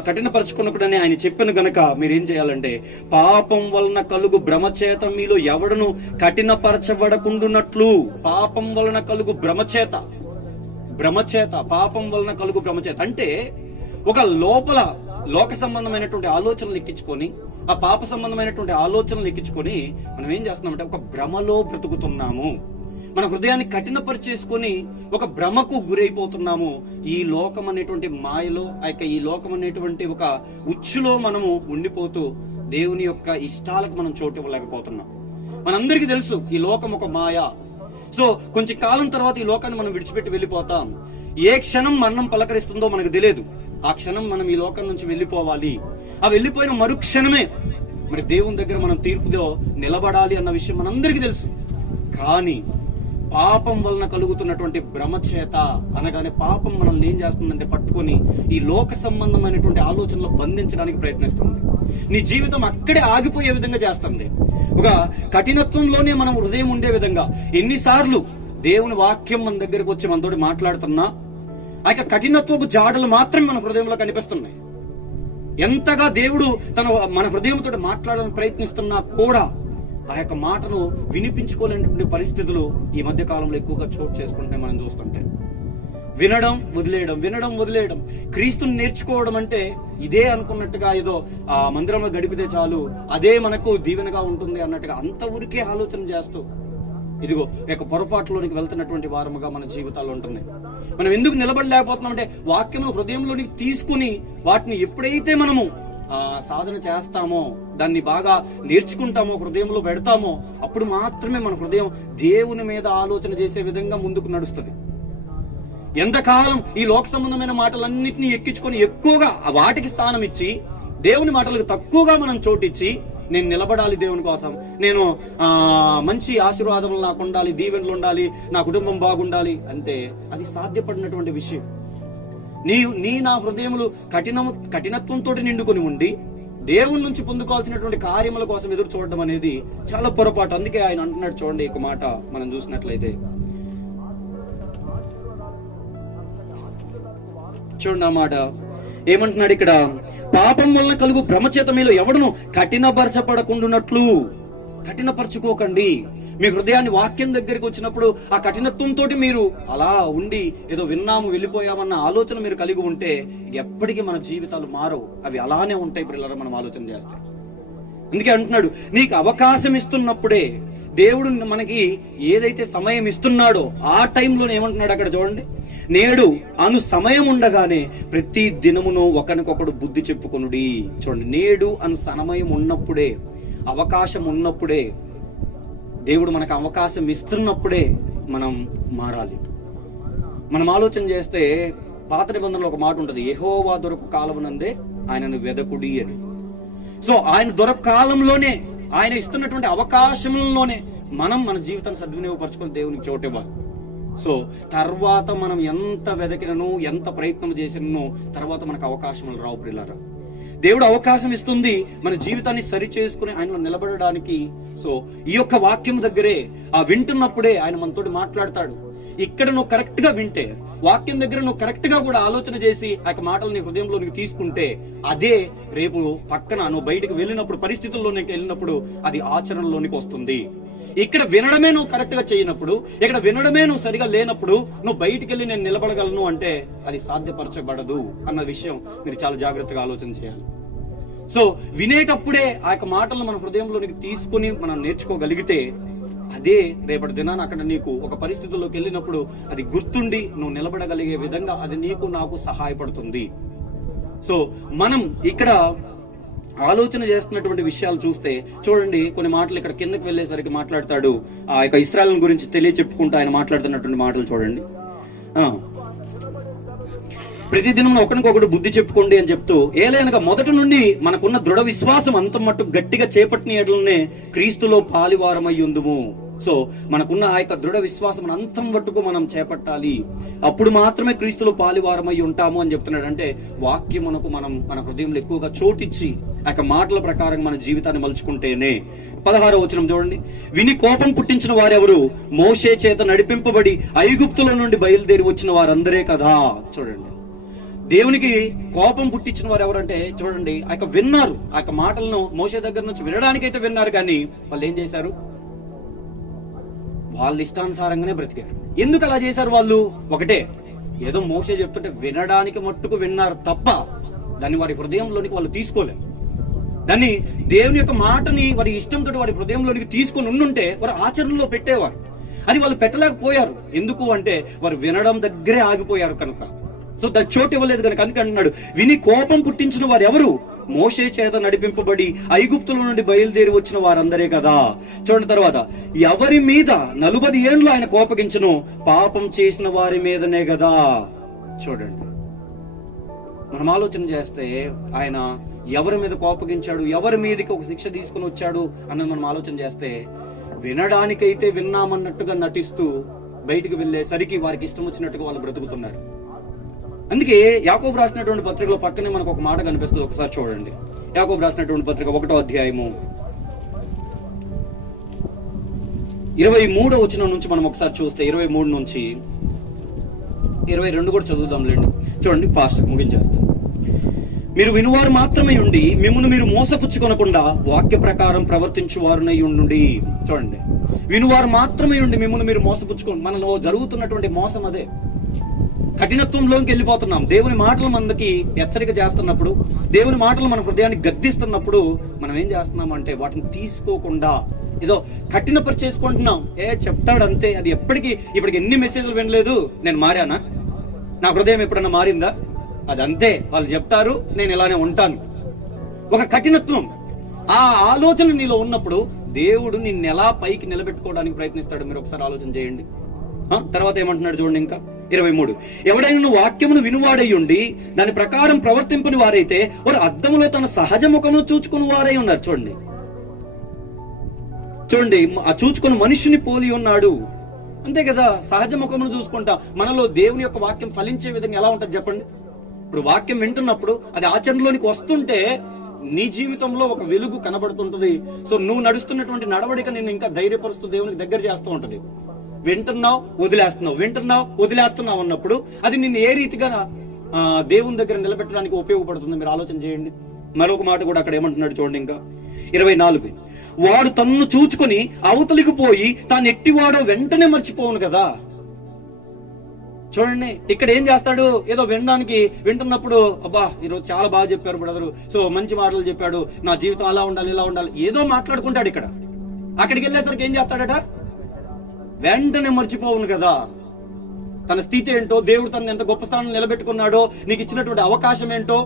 కఠినపరచుకున్నప్పుడని ఆయన చెప్పిన గనక మీరేం చేయాలంటే, పాపం వలన కలుగు భ్రమచేత మీలో ఎవడను కఠినపరచబడకుండునట్లు. పాపం వలన కలుగు భ్రమచేత, పాపం వలన కలుగు భ్రమచేత అంటే ఒక లోపల లోక సంబంధమైనటువంటి ఆలోచనలు ఎక్కించుకొని, ఆ పాప సంబంధమైనటువంటి ఆలోచనలు ఎక్కించుకొని మనం ఏం చేస్తున్నామంటే ఒక భ్రమలో బ్రతుకుతున్నాము. మన హృదయాన్ని కఠినపరిచేసుకొని ఒక భ్రమకు గురైపోతున్నాము. ఈ లోకం అనేటువంటి మాయలో, ఈ లోకం అనేటువంటి ఒక ఉచ్చులో మనము ఉండిపోతూ దేవుని యొక్క ఇష్టాలకు మనం చోటు ఇవ్వలేకపోతున్నాం. మనందరికీ తెలుసు ఈ లోకం ఒక మాయ. సో కొంచెం కాలం తర్వాత ఈ లోకాన్ని మనం విడిచిపెట్టి వెళ్ళిపోతాం. ఏ క్షణం మరణం పలకరిస్తుందో మనకు తెలియదు. ఆ క్షణం మనం ఈ లోకం నుంచి వెళ్ళిపోవాలి. ఆ వెళ్ళిపోయిన మరుక్షణమే మరి దేవుని దగ్గర మనం తీర్పులో నిలబడాలి అన్న విషయం మనందరికీ తెలుసు. కానీ పాపం వలన కలుగుతున్నటువంటి భ్రమచేత అనగానే పాపం మనల్ని ఏం చేస్తుందంటే పట్టుకొని ఈ లోక సంబంధమైనటువంటి ఆలోచనలు బంధించడానికి ప్రయత్నిస్తుంది. నీ జీవితం అక్కడే ఆగిపోయే విధంగా చేస్తుంది. ఒక కఠినత్వంలోనే మనం హృదయం ఉండే విధంగా. ఎన్నిసార్లు దేవుని వాక్యం మన దగ్గరకు వచ్చి మనతోటి మాట్లాడుతున్నా ఆ యొక్క కఠినత్వపు జాడలు మాత్రమే మన హృదయంలో కనిపిస్తున్నాయి. ఎంతగా దేవుడు మన హృదయంతో మాట్లాడాలని ప్రయత్నిస్తున్నా కూడా ఆ యొక్క మాటను వినిపించుకోలేనటువంటి పరిస్థితులు ఈ మధ్య కాలంలో ఎక్కువగా చోటు చేసుకుంటే మనం చూస్తుంటే, వినడం వదిలేయడం. క్రీస్తుని నేర్చుకోవడం అంటే ఇదే అనుకున్నట్టుగా, ఏదో ఆ మందిరంలో గడిపితే చాలు అదే మనకు దీవెనగా ఉంటుంది అన్నట్టుగా అంత ఊరికే ఆలోచన చేస్తూ ఇదిగో యొక్క పొరపాటులోనికి వెళ్తున్నటువంటి వారముగా మన జీవితాలు ఉంటున్నాయి. మనం ఎందుకు నిలబడలేకపోతున్నాం అంటే వాక్యము హృదయంలోనికి తీసుకుని వాటిని ఎప్పుడైతే మనము సాధన చేస్తామో, దాన్ని బాగా నేర్చుకుంటామో, హృదయంలో పెడతామో, అప్పుడు మాత్రమే మన హృదయం దేవుని మీద ఆలోచన చేసే విధంగా ముందుకు నడుస్తుంది. ఎంతకాలం ఈ లోక సంబంధమైన మాటలన్నింటినీ ఎక్కించుకొని ఎక్కువగా వాటికి స్థానం ఇచ్చి దేవుని మాటలకు తక్కువగా మనం చోటిచ్చి నేను నిలబడాలి దేవుని కోసం, నేను మంచి ఆశీర్వాదములు నాకు ఉండాలి, దీవెనలు ఉండాలి, నా కుటుంబం బాగుండాలి అంటే అది సాధ్యపడినటువంటి విషయం. నా హృదయములు కఠినత్వంతో నిండుకొని ఉండి దేవుని నుంచి పొందుకోవాల్సినటువంటి కార్యముల కోసం ఎదురు చూడడం అనేది చాలా పొరపాటు. అందుకే ఆయన అంటున్నాడు, చూడండి ఒక మాట మనం చూసినట్లయితే, చూడండి ఆ మాట ఏమంటున్నాడు ఇక్కడ, పాపం వలన కలుగు భ్రమచేత మీలో ఎవడను కఠినపరచబడకుండునట్లు. కఠినపరచుకోకండి. మీ హృదయాన్ని వాక్యం దగ్గరికి వచ్చినప్పుడు ఆ కఠినత్వంతో మీరు అలా ఉండి ఏదో విన్నాము వెళ్ళిపోయామన్న ఆలోచన మీరు కలిగి ఉంటే ఎప్పటికీ మన జీవితాలు మారవు. అవి అలానే ఉంటాయి పిల్లలు మనం ఆలోచన చేస్తే. అందుకే అంటున్నాడు, నీకు అవకాశం ఇస్తున్నప్పుడే దేవుడు మనకి ఏదైతే సమయం ఇస్తున్నాడో ఆ టైంలోనే ఏమంటున్నాడు అక్కడ చూడండి, నేడు అను సమయం ఉండగానే ప్రతి దినమును ఒకరికొకడు బుద్ధి చెప్పుకొనుడి. చూడండి, నేడు అను సమయం ఉన్నప్పుడే, అవకాశం ఉన్నప్పుడే, దేవుడు మనకు అవకాశం ఇస్తున్నప్పుడే మనం మారాలి. మనం ఆలోచన చేస్తే పాత నిబంధనలో ఒక మాట ఉంటది, యెహోవా దొరకు కాలమునందే ఆయనను వెదకుడి అని. సో ఆయన దొరక కాలంలోనే, ఆయన ఇస్తున్నటువంటి అవకాశంలోనే మనం మన జీవితాన్ని సద్వినియోగపరచుకొని దేవునికి చోటు ఇవ్వాలి. సో తర్వాత మనం ఎంత వెదకినను, ఎంత ప్రయత్నం చేసినను తర్వాత మనకు అవకాశములు రావు ప్రియులారా. దేవుడు అవకాశం ఇస్తుంది మన జీవితాన్ని సరి చేసుకుని ఆయనలో నిలబడడానికి. సో ఈ యొక్క వాక్యం దగ్గరే, ఆ వింటున్నప్పుడే ఆయన మనతోటి మాట్లాడతాడు. ఇక్కడ నువ్వు కరెక్ట్ గా వింటే, వాక్యం దగ్గర నువ్వు కరెక్ట్ గా కూడా ఆలోచన చేసి ఆ యొక్క మాటలు నీ హృదయంలోనికి తీసుకుంటే, అదే రేపు పక్కన నువ్వు బయటకు వెళ్ళినప్పుడు, పరిస్థితుల్లోనికి వెళ్ళినప్పుడు అది ఆచరణలోనికి వస్తుంది. ఇక్కడ వినడమే నువ్వు కరెక్ట్ గా చేయనప్పుడు, ఇక్కడ వినడమే నువ్వు సరిగా లేనప్పుడు నువ్వు బయటికి వెళ్ళి నేను నిలబడగలను అంటే అది సాధ్యపరచబడదు అన్న విషయం మీరు చాలా జాగ్రత్తగా ఆలోచన చేయాలి. సో వినేటప్పుడే ఆ యొక్క మాటలను మన హృదయంలోనికి తీసుకుని మనం నేర్చుకోగలిగితే, అదే రేపటి దినాన్ని అక్కడ నీకు ఒక పరిస్థితుల్లోకి వెళ్ళినప్పుడు అది గుర్తుండి నువ్వు నిలబడగలిగే విధంగా అది నీకు నాకు సహాయపడుతుంది. సో మనం ఇక్కడ ఆలోచన చేస్తున్నటువంటి విషయాలు చూస్తే చూడండి, కొన్ని మాటలు ఇక్కడ కిందకి వెళ్ళేసరికి మాట్లాడతాడు. ఆ యొక్క ఇశ్రాయేలు గురించి తెలియచెప్పుకుంటూ ఆయన మాట్లాడుతున్నటువంటి మాటలు చూడండి. ప్రతిదినం ఒకరికొకడు బుద్ధి చెప్పుకోండి అని చెప్తూ, ఏలైనగా మొదటి నుండి మనకున్న దృఢ విశ్వాసం అంత మట్టు గట్టిగా చేపట్టిన ఎడలనే క్రీస్తులో పాలివారమై ఉందుము. సో మనకున్న ఆ యొక్క దృఢ విశ్వాసం అంతం మట్టుకు మనం చేపట్టాలి, అప్పుడు మాత్రమే క్రీస్తులో పాలివారమై ఉంటాము అని చెప్తున్నాడు. అంటే వాక్యమునకు మనం మన హృదయంలో ఎక్కువగా చోటిచ్చి ఆ యొక్క మాటల ప్రకారం మన జీవితాన్ని మలుచుకుంటేనే. 16వ వచనం చూడండి, విని కోపం పుట్టించిన వారెవరు? మోషే చేత నడిపింపబడి ఐగుప్తుల నుండి బయలుదేరి వచ్చిన వారందరే కదా. చూడండి, దేవునికి కోపం పుట్టించిన వారు ఎవరంటే చూడండి, ఆ యొక్క విన్నారు, ఆ యొక్క మాటలను మోషే దగ్గర నుంచి వినడానికైతే విన్నారు, కానీ వాళ్ళు ఏం చేశారు? వాళ్ళ ఇష్టానుసారంగానే బ్రతికారు. ఎందుకు అలా చేశారు వాళ్ళు? ఒకటే, ఏదో మోషే చెప్తుంటే వినడానికి మట్టుకు విన్నారు తప్ప దాన్ని వారి హృదయంలోనికి వాళ్ళు తీసుకోలేరు. దాన్ని దేవుని యొక్క మాటని వారి ఇష్టంతో వారి హృదయంలోనికి తీసుకొని ఉండుంటే వారు ఆచరణలో పెట్టేవారు. అది వాళ్ళు పెట్టలేకపోయారు. ఎందుకు అంటే వారు వినడం దగ్గరే ఆగిపోయారు కనుక. సో దాని చోటు ఇవ్వలేదు కనుక. అందుకే అంటున్నాడు, విని కోపం పుట్టించిన వారు ఎవరు? మోషే చేత నడిపింపబడి ఐగుప్తుల నుండి బయలుదేరి వచ్చిన వారందరే కదా. చూడండి తర్వాత, ఎవరి మీద 40 ఏండ్లు ఆయన కోపగించను? పాపం చేసిన వారి మీదనే కదా. చూడండి, మనం ఆలోచన చేస్తే ఆయన ఎవరి మీద కోపగించాడు, ఎవరి మీదకి ఒక శిక్ష తీసుకుని వచ్చాడు అన్నది మనం ఆలోచన చేస్తే, వినడానికైతే విన్నామన్నట్టుగా నటిస్తూ బయటికి వెళ్ళేసరికి వారికి ఇష్టం వచ్చినట్టుగా వాళ్ళు బ్రతుకుతున్నారు. అందుకే యాకోబు రాసినటువంటి పత్రికలో పక్కనే మనకు ఒక మాట కనిపిస్తుంది. ఒకసారి చూడండి, యాకోబు రాసినటువంటి పత్రిక 1వ అధ్యాయము 23వ వచనం నుంచి మనం ఒకసారి చూస్తే 23 నుంచి 22 కూడా చదువుదాంలేండి. చూడండి, ఫాస్ట్ ముగించేస్తాం. మీరు వినువారు మాత్రమే ఉండి మిమ్మును మీరు మోసపుచ్చుకొనకుండా వాక్య ప్రకారం ప్రవర్తించువారునై ఉండుండి. చూడండి, వినువారు మాత్రమే ఉండి మిమ్మును మీరు మోసపుచ్చుకోండి. మనలో జరుగుతున్నటువంటి మోసం అదే. కఠినత్వంలోకి వెళ్ళిపోతున్నాం. దేవుని మాటలు మనకి హెచ్చరిక చేస్తున్నప్పుడు, దేవుని మాటలు మన హృదయాన్ని గద్దిస్తున్నప్పుడు మనం ఏం చేస్తున్నాం అంటే వాటిని తీసుకోకుండా ఏదో కఠినపరిచేసుకుంటున్నాం. చెప్తాడంతే, అది ఇప్పటికి ఎన్ని మెసేజ్లు వినలేదు, నేను మారానా? నా హృదయం ఎప్పుడన్నా మారిందా? అది అంతే, వాళ్ళు చెప్తారు, నేను ఇలానే ఉంటాను. ఒక కఠినత్వం, ఆ ఆలోచన నీలో ఉన్నప్పుడు దేవుడు నిన్ను ఎలా పైకి నిలబెట్టుకోవడానికి ప్రయత్నిస్తాడు మీరు ఒకసారి ఆలోచన చేయండి. తర్వాత ఏమంటున్నాడు చూడండి, ఇంకా 23, ఎవడైనా వాక్యమును వినువాడై ఉండి దాని ప్రకారం ప్రవర్తింపని వారైతే వారు అద్దములో తన సహజ ముఖమును చూచుకుని వారై ఉన్నారు. చూడండి, ఆ చూచుకుని మనుషుని పోలి ఉన్నాడు. అంతే కదా, సహజ ముఖమును చూసుకుంటా. మనలో దేవుని యొక్క వాక్యం ఫలించే విధంగా ఎలా ఉంటుంది చెప్పండి? ఇప్పుడు వాక్యం వింటున్నప్పుడు అది ఆచరణలోనికి వస్తుంటే నీ జీవితంలో ఒక వెలుగు కనబడుతుంటది. సో నువ్వు నడుస్తున్నటువంటి నడవడిక నిన్ను ఇంకా ధైర్యపరుస్తూ దేవునికి దగ్గర చేస్తూ ఉంటది. వింటున్నావు, వదిలేస్తున్నావు అన్నప్పుడు అది నిన్ను ఏ రీతిగా దేవుని దగ్గర నిలబెట్టడానికి ఉపయోగపడుతుంది మీరు ఆలోచన చేయండి. మరొక మాట కూడా అక్కడ ఏమంటున్నాడు చూడండి, ఇంకా 24, వాడు తన్ను చూచుకొని అవతలికి పోయి తాను ఎట్టివాడో వెంటనే మర్చిపోవును కదా. చూడండి, ఇక్కడ ఏం చేస్తాడు? ఏదో వింటున్నప్పుడు అబ్బా ఈరోజు చాలా బాగా చెప్పారు బ్రదరు, సో మంచి మాటలు చెప్పాడు, నా జీవితం అలా ఉండాలి ఇలా ఉండాలి, ఏదో మాట్లాడుకుంటాడు. అక్కడికి వెళ్ళేసరికి ఏం చేస్తాడట? వెంటనే మర్చిపోవును కదా తన స్థితి ఏంటో, దేవుడు తనని ఎంత గొప్ప స్థానం నిలబెట్టుకున్నాడో, నీకు ఇచ్చినటువంటి అవకాశం ఏంటో,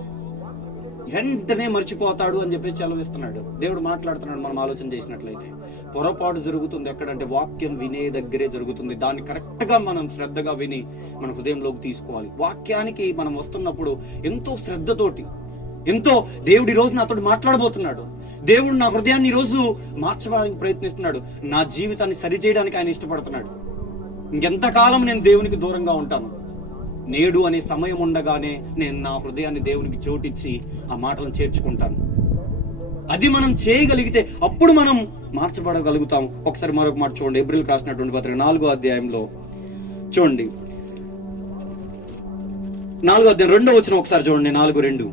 వెంటనే మర్చిపోతాడు అని చెప్పేసి సెలవిస్తున్నాడు. దేవుడు మాట్లాడుతున్నాడు. మనం ఆలోచన చేసినట్లయితే పొరపాటు జరుగుతుంది ఎక్కడంటే వాక్యం వినే దగ్గరే జరుగుతుంది. దాన్ని కరెక్ట్ గా మనం శ్రద్ధగా విని మన హృదయంలోకి తీసుకోవాలి. వాక్యానికి మనం వస్తున్నప్పుడు ఎంతో శ్రద్ధతోటి, ఎంతో దేవుడు ఈ రోజు నాతో మాట్లాడబోతున్నాడు, దేవుడు నా హృదయాన్ని ఈ రోజు మార్చడానికి ప్రయత్నిస్తున్నాడు, నా జీవితాన్ని సరిచేయడానికి ఆయన ఇష్టపడుతున్నాడు. ఇంకెంతకాలం నేను దేవునికి దూరంగా ఉంటాను? నేడు అనే సమయం ఉండగానే నేను నా హృదయాన్ని దేవునికి చోటిచ్చి ఆ మాటలను చేర్చుకుంటాను. అది మనం చేయగలిగితే అప్పుడు మనం మార్చబడగలుగుతాం. ఒకసారి మరొక మాట చూడండి, ఎబ్రిల్కి రాసినటువంటి పత్రిక 4వ అధ్యాయంలో చూడండి, 4వ అధ్యాయం 2వ వచనం ఒకసారి చూడండి. 4:2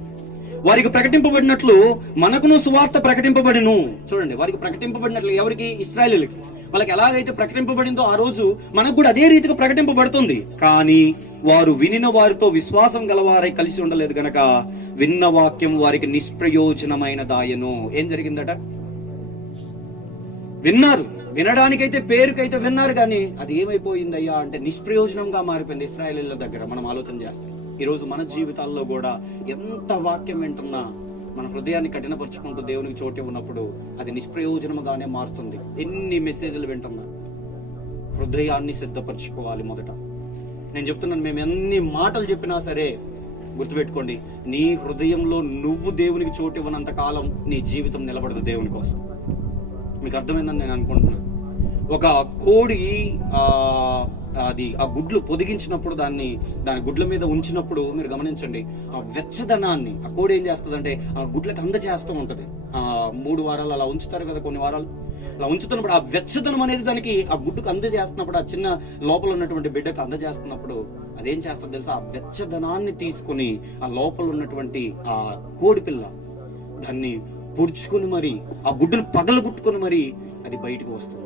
వారికి ప్రకటింపబడినట్లు మనకును సువార్త ప్రకటింపబడిను. చూడండి, వారికి ప్రకటింపబడినట్లు ఎవరికి? ఇశ్రాయేలీయులకి. వాళ్ళకి ఎలాగైతే ప్రకటింపబడిందో ఆ రోజు మనకు కూడా అదే రీతిగా ప్రకటింపబడుతుంది. కానీ వారు వినిన వారితో విశ్వాసం గలవారై కలిసి ఉండలేదు గనక విన్న వాక్యం వారికి నిష్ప్రయోజనమైన దాయను. ఏం జరిగిందట? విన్నారు, వినడానికైతే పేరుకైతే విన్నారు, కానీ అది ఏమైపోయిందయ్యా అంటే నిష్ప్రయోజనంగా మారిపోయింది ఇశ్రాయేలీయుల దగ్గర. మనం ఆలోచన చేస్తాం ఈ రోజు మన జీవితాల్లో కూడా ఎంత వాక్యం వింటున్నా మన హృదయాన్ని కఠినపరుచుకుంటూ దేవునికి చోటు ఉన్నప్పుడు అది నిష్ప్రయోజనముగానే మారుతుంది. ఎన్ని మెసేజ్లు వింటున్నా హృదయాన్ని సిద్ధపరచుకోవాలి. మొదట నేను చెప్తున్నాను, మేము ఎన్ని మాటలు చెప్పినా సరే గుర్తుపెట్టుకోండి, నీ హృదయంలో నువ్వు దేవునికి చోటు ఇవ్వనంత కాలం నీ జీవితం నిలబడదు దేవుని కోసం. మీకు అర్థమైందని నేను అనుకుంటున్నాను. ఒక కోడి ఆ గుడ్లు పొదిగించినప్పుడు దాని గుడ్ల మీద ఉంచినప్పుడు మీరు గమనించండి, ఆ వెచ్చదనాన్ని ఆ కోడి ఏం చేస్తుందంటే ఆ గుడ్లకు అందజేస్తూ ఉంటది. 3 వారాలు అలా ఉంచుతారు కదా, కొన్ని వారాలు అలా ఉంచుతున్నప్పుడు ఆ వెచ్చదనం అనేది దానికి ఆ గుడ్డుకు అందజేస్తున్నప్పుడు, ఆ చిన్న లోపల ఉన్నటువంటి బిడ్డకు అందజేస్తున్నప్పుడు అదేం చేస్తుంది తెలుసా? ఆ వెచ్చదనాన్ని తీసుకుని ఆ లోపల ఉన్నటువంటి ఆ కోడి పిల్ల దాన్ని పొడుచుకుని మరి ఆ గుడ్డును పగలగొట్టుకుని మరి అది బయటకు వస్తుంది.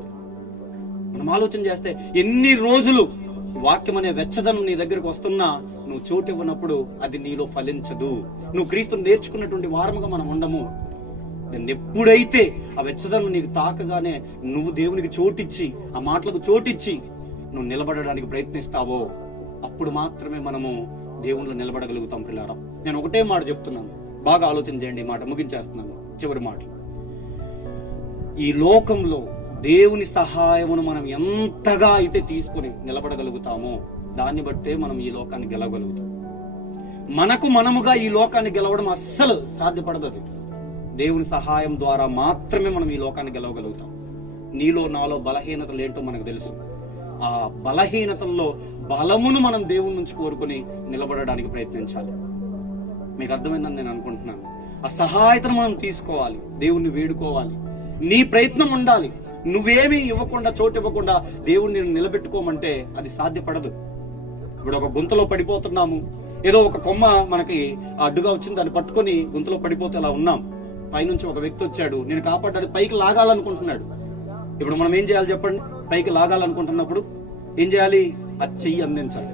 మనం ఆలోచన చేస్తే ఎన్ని రోజులు వాక్యం అనే వెచ్చదనం నీ దగ్గరకు వస్తున్నా నువ్వు చోటు ఇవ్వనప్పుడు అది నీలో ఫలించదు. నువ్వు క్రీస్తుని నేర్చుకున్నటువంటి వారముగా మనం ఉండము. దాన్ని ఎప్పుడైతే ఆ వెచ్చదనం నీకు తాకగానే నువ్వు దేవునికి చోటిచ్చి ఆ మాటలకు చోటిచ్చి నువ్వు నిలబడడానికి ప్రయత్నిస్తావో అప్పుడు మాత్రమే మనము దేవునిలో నిలబడగలుగుతాం. పిల్లారా, నేను ఒకటే మాట చెప్తున్నాను, బాగా ఆలోచన చేయండి. ఈ మాట ముగించేస్తున్నాను, చివరి మాట. ఈ లోకంలో దేవుని సహాయమును మనం ఎంతగా అయితే తీసుకుని నిలబడగలుగుతామో దాన్ని బట్టే మనం ఈ లోకాన్ని గెలవగలుగుతాం. మనకు మనముగా ఈ లోకాన్ని గెలవడం అస్సలు సాధ్యపడదు. అది దేవుని సహాయం ద్వారా మాత్రమే మనం ఈ లోకాన్ని గెలవగలుగుతాం. నీలో నాలో బలహీనతలు ఏంటో మనకు తెలుసు. ఆ బలహీనతల్లో బలమును మనం దేవుని నుంచి కోరుకుని నిలబడడానికి ప్రయత్నించాలి. మీకు అర్థమైందని నేను అనుకుంటున్నాను. ఆ సహాయతను మనం తీసుకోవాలి, దేవుణ్ణి వేడుకోవాలి, నీ ప్రయత్నం ఉండాలి. నువ్వేమీ ఇవ్వకుండా, చోటు ఇవ్వకుండా దేవుణ్ణి నిలబెట్టుకోమంటే అది సాధ్యపడదు. ఇప్పుడు ఒక గుంతలో పడిపోతున్నాము, ఏదో ఒక కొమ్మ మనకి అడ్డుగా వచ్చింది, దాన్ని పట్టుకొని గుంతలో పడిపోతే అలా ఉన్నాం. పైనుంచి ఒక వ్యక్తి వచ్చాడు, నేను కాపాడడానికి పైకి లాగాలనుకుంటున్నాడు. ఇప్పుడు మనం ఏం చేయాలి చెప్పండి? పైకి లాగాలనుకుంటున్నప్పుడు ఏం చేయాలి? ఆ చెయ్యి అందించాలి.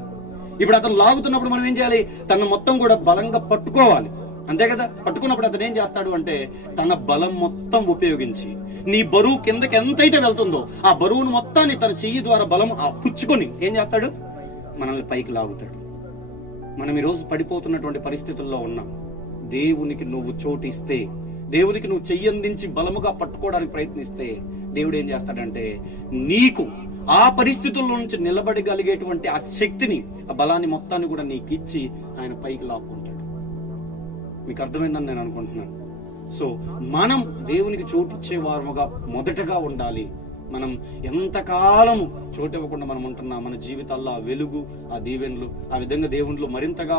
ఇప్పుడు అతను లాగుతున్నప్పుడు మనం ఏం చేయాలి? తను మొత్తం కూడా బలంగా పట్టుకోవాలి, అంతే కదా? పట్టుకున్నప్పుడు అతను ఏం చేస్తాడు అంటే తన బలం మొత్తం ఉపయోగించి నీ బరువు కిందకి ఎంతైతే వెళ్తుందో ఆ బరువును మొత్తాన్ని తన చెయ్యి ద్వారా బలం పుచ్చుకొని ఏం చేస్తాడు? మనల్ని పైకి లాగుతాడు. మనం ఈరోజు పడిపోతున్నటువంటి పరిస్థితుల్లో ఉన్నాం. దేవునికి నువ్వు చోటిస్తే, దేవునికి నువ్వు చెయ్యందించి బలముగా పట్టుకోవడానికి ప్రయత్నిస్తే దేవుడు ఏం చేస్తాడంటే నీకు ఆ పరిస్థితుల్లో నుంచి నిలబడగలిగేటువంటి ఆ శక్తిని, ఆ బలాన్ని మొత్తాన్ని కూడా నీకు ఇచ్చి ఆయన పైకి లాక్కుంటాడు. మీకు అర్థమైందని నేను అనుకుంటున్నాను. సో మనం దేవునికి చోటిచ్చే వారముగా మొదటగా ఉండాలి. మనం ఎంతకాలము చోటు ఇవ్వకుండా మనం ఉంటున్నా మన జీవితాల్లో ఆ వెలుగు, ఆ దీవెనలు ఆ విధంగా దేవునిలో మరింతగా